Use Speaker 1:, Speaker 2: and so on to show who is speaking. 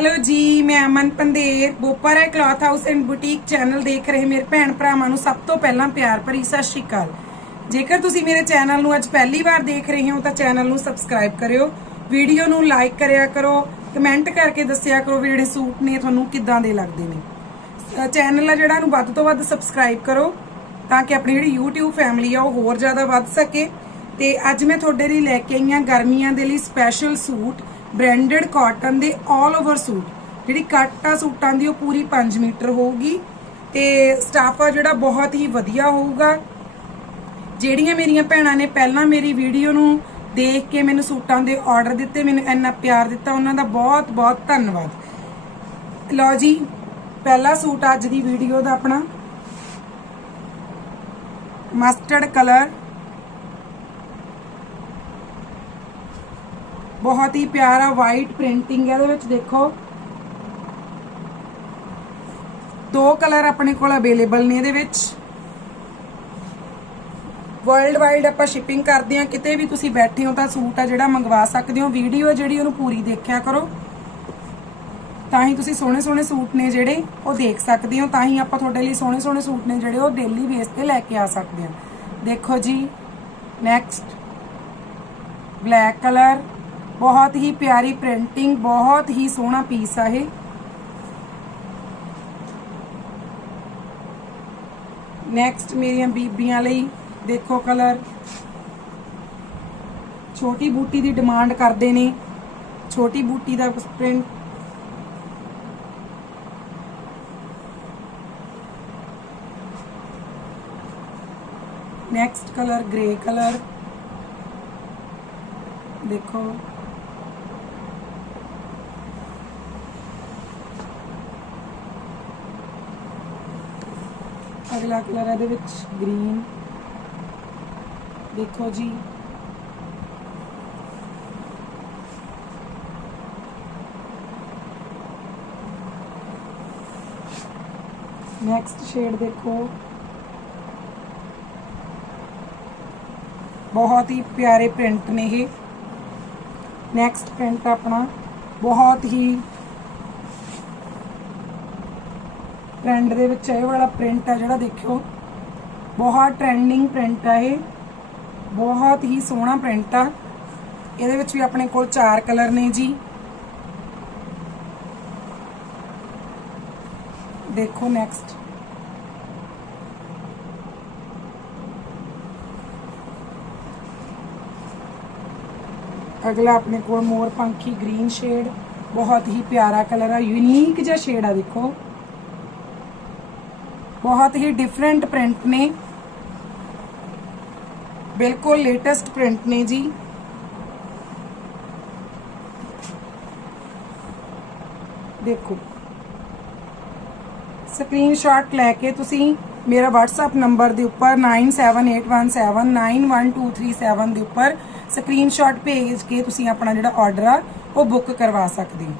Speaker 1: Hello ji, ਮੈਂ Aman Pander Bopara cloth house and boutique channel ਦੇਖ ਰਹੇ ਮੇਰੇ ਭੈਣ ਭਰਾਵਾਂ ਨੂੰ ਸਭ ਤੋਂ ਪਹਿਲਾਂ ਪਿਆਰ ਭਰੀ ਸਤਿ ਸ਼੍ਰੀ ਅਕਾਲ। ਜੇਕਰ ਤੁਸੀਂ ਮੇਰੇ ਚੈਨਲ ਨੂੰ ਅੱਜ ਪਹਿਲੀ ਵਾਰ ਦੇਖ ਰਹੇ ਹੋ ਤਾਂ ਚੈਨਲ ਨੂੰ ਸਬਸਕ੍ਰਾਈਬ ਕਰਿਓ, ਵੀਡੀਓ ਨੂੰ ਲਾਈਕ ਕਰਿਆ ਕਰੋ, ਕਮੈਂਟ ਕਰਕੇ ਦੱਸਿਆ ਕਰੋ ਵੀ ਜਿਹੜੇ ਸੂਟ ਨੇ ਤੁਹਾਨੂੰ ਕਿੱਦਾਂ ਦੇ ਲੱਗਦੇ ਨੇ। ਚੈਨਲ ਆ ਜਿਹੜਾ ਨੂੰ ਵੱਧ ਤੋਂ ਵੱਧ ਸਬਸਕ੍ਰਾਈਬ ਕਰੋ ਤਾਂ ਕਿ ਆਪਣੀ ਜਿਹੜੀ YouTube ਫੈਮਿਲੀ ਆ ਉਹ ਹੋਰ ਜ਼ਿਆਦਾ ਵੱਧ ਸਕੇ। ਤੇ ਅੱਜ ਮੈਂ ਤੁਹਾਡੇ ਲਈ ਲੈ ਕੇ ਆਈ ਹਾਂ ਗਰਮੀਆਂ ਦੇ ਲਈ ਸਪੈਸ਼ਲ ਸੂਟ ਬ੍ਰਾਂਡਡ ਕਾਟਨ ਦੇ 올 ਓਵਰ ਸੂਟ ਜਿਹੜੀ ਕੱਟ ਆ ਸੂਟਾਂ ਦੀ ਉਹ ਪੂਰੀ 5 ਮੀਟਰ ਹੋਊਗੀ ਤੇ ਸਟਾਫ ਆ ਜਿਹੜਾ ਬਹੁਤ ਹੀ ਵਧੀਆ ਹੋਊਗਾ। ਜਿਹੜੀਆਂ ਮੇਰੀਆਂ ਭੈਣਾਂ ਨੇ ਪਹਿਲਾਂ ਮੇਰੀ ਵੀਡੀਓ ਨੂੰ ਦੇਖ ਕੇ ਮੈਨੂੰ ਸੂਟਾਂ ਦੇ ਆਰਡਰ ਦਿੱਤੇ, ਮੈਨੂੰ ਇੰਨਾ ਪਿਆਰ ਦਿੱਤਾ, ਉਹਨਾਂ ਦਾ ਬਹੁਤ ਬਹੁਤ ਧੰਨਵਾਦ। ਲਓ ਜੀ, ਪਹਿਲਾ ਸੂਟ ਅੱਜ ਦੀ ਵੀਡੀਓ ਦਾ ਆਪਣਾ। ਮਸਟਰਡ ਕਲਰ ਬਹੁਤ ਹੀ ਪਿਆਰਾ ਵਾਈਟ ਪ੍ਰਿੰਟਿੰਗ ਹੈ, ਇਹਦੇ ਵਿੱਚ ਦੇਖੋ। ਦੋ ਕਲਰ ਆਪਣੇ ਕੋਲ ਅਵੇਲੇਬਲ ਨੇ ਇਹਦੇ ਵਿੱਚ। ਵਰਲਡ ਵਾਈਡ ਆਪਾਂ ਸ਼ਿਪਿੰਗ ਕਰਦੇ ਹਾਂ, ਕਿਤੇ ਵੀ ਤੁਸੀਂ ਬੈਠੇ ਹੋ ਤਾਂ ਸੂਟ ਆ ਜਿਹੜਾ ਮੰਗਵਾ ਸਕਦੇ ਹੋ। ਵੀਡੀਓ ਜਿਹੜੀ, ਉਹਨੂੰ ਪੂਰੀ ਦੇਖਿਆ ਕਰੋ। ਤਾਂ ਹੀ ਤੁਸੀਂ ਸੋਹਣੇ ਸੋਹਣੇ ਸੂਟ ਨੇ ਜਿਹੜੇ, ਉਹ ਦੇਖ ਸਕਦੇ ਹੋ। ਤਾਂ ਹੀ ਆਪਾਂ ਤੁਹਾਡੇ ਲਈ ਸੋਹਣੇ ਸੋਹਣੇ ਸੂਟ ਨੇ ਜਿਹੜੇ, ਉਹ ਡੇਲੀ ਬੇਸ ਤੇ ਲੈ ਕੇ ਆ ਸਕਦੇ ਹਾਂ। ਦੇਖੋ ਜੀ ਨੈਕਸਟ ਬਲੈਕ ਕਲਰ ਬਹੁਤ ਹੀ ਪਿਆਰੀ ਪ੍ਰਿੰਟਿੰਗ ਬਹੁਤ ਹੀ ਸੋਹਣਾ ਪੀਸ ਆ ਇਹ ਨੈਕਸਟ ਮੇਰੀਆਂ ਬੀਬੀਆਂ ਲਈ ਦੇਖੋ ਕਲਰ ਛੋਟੀ ਬੂਟੀ ਦੀ ਡਿਮਾਂਡ ਕਰਦੇ ਨੇ ਛੋਟੀ ਬੂਟੀ ਦਾ print next colour grey colour ਦੇਖੋ ਅਗਲਾ ਕਲਰ ਇਹਦੇ ਵਿੱਚ ਗ੍ਰੀਨ। ਦੇਖੋ ਜੀ। ਨੈਕਸਟ ਸ਼ੇਡ ਦੇਖੋ। ਬਹੁਤ ਹੀ ਪਿਆਰੇ ਪ੍ਰਿੰਟ ਨੇ ਇਹ। ਨੈਕਸਟ ਪ੍ਰਿੰਟ ਆਪਣਾ। ਬਹੁਤ ਹੀ ਟ੍ਰੈਂਡ ਦੇ ਵਿੱਚ ਇਹ ਵਾਲਾ ਪ੍ਰਿੰਟ ਹੈ ਜਿਹੜਾ ਦੇਖਿਓ। ਬਹੁਤ ਟ੍ਰੈਂਡਿੰਗ ਪ੍ਰਿੰਟ ਹੈ ਇਹ। ਬਹੁਤ ਹੀ ਸੋਹਣਾ ਪ੍ਰਿੰਟ ਆ। ਇਹਦੇ ਵਿੱਚ ਵੀ ਆਪਣੇ ਕੋਲ ਚਾਰ ਕਲਰ ਨੇ ਜੀ। ਦੇਖੋ ਨੈਕਸਟ ਅਗਲਾ ਆਪਣੇ ਕੋਲ ਮੋਰ ਪੰਖੀ ਗ੍ਰੀਨ ਸ਼ੇਡ ਬਹੁਤ ਹੀ ਪਿਆਰਾ ਕਲਰ ਆ। ਯੂਨੀਕ ਜਿਹਾ ਸ਼ੇਡ ਆ ਦੇਖੋ। ਬਹੁਤ ਹੀ ਡਿਫਰੈਂਟ ਪ੍ਰਿੰਟ ਨੇ। ਬਿਲਕੁਲ ਲੇਟੈਸਟ ਪ੍ਰਿੰਟ ਨੇ ਜੀ। ਦੇਖੋ। ਸਕਰੀਨਸ਼ਾਟ ਲੈ ਕੇ ਤੁਸੀਂ ਮੇਰਾ WhatsApp ਨੰਬਰ ਦੇ ਉੱਪਰ 9781791237 ਦੇ ਉੱਪਰ ਸਕਰੀਨਸ਼ਾਟ ਭੇਜ ਕੇ ਤੁਸੀਂ ਆਪਣਾ ਜਿਹੜਾ ਆਰਡਰ ਆ, ਉਹ ਬੁੱਕ ਕਰਵਾ ਸਕਦੇ ਹੋ।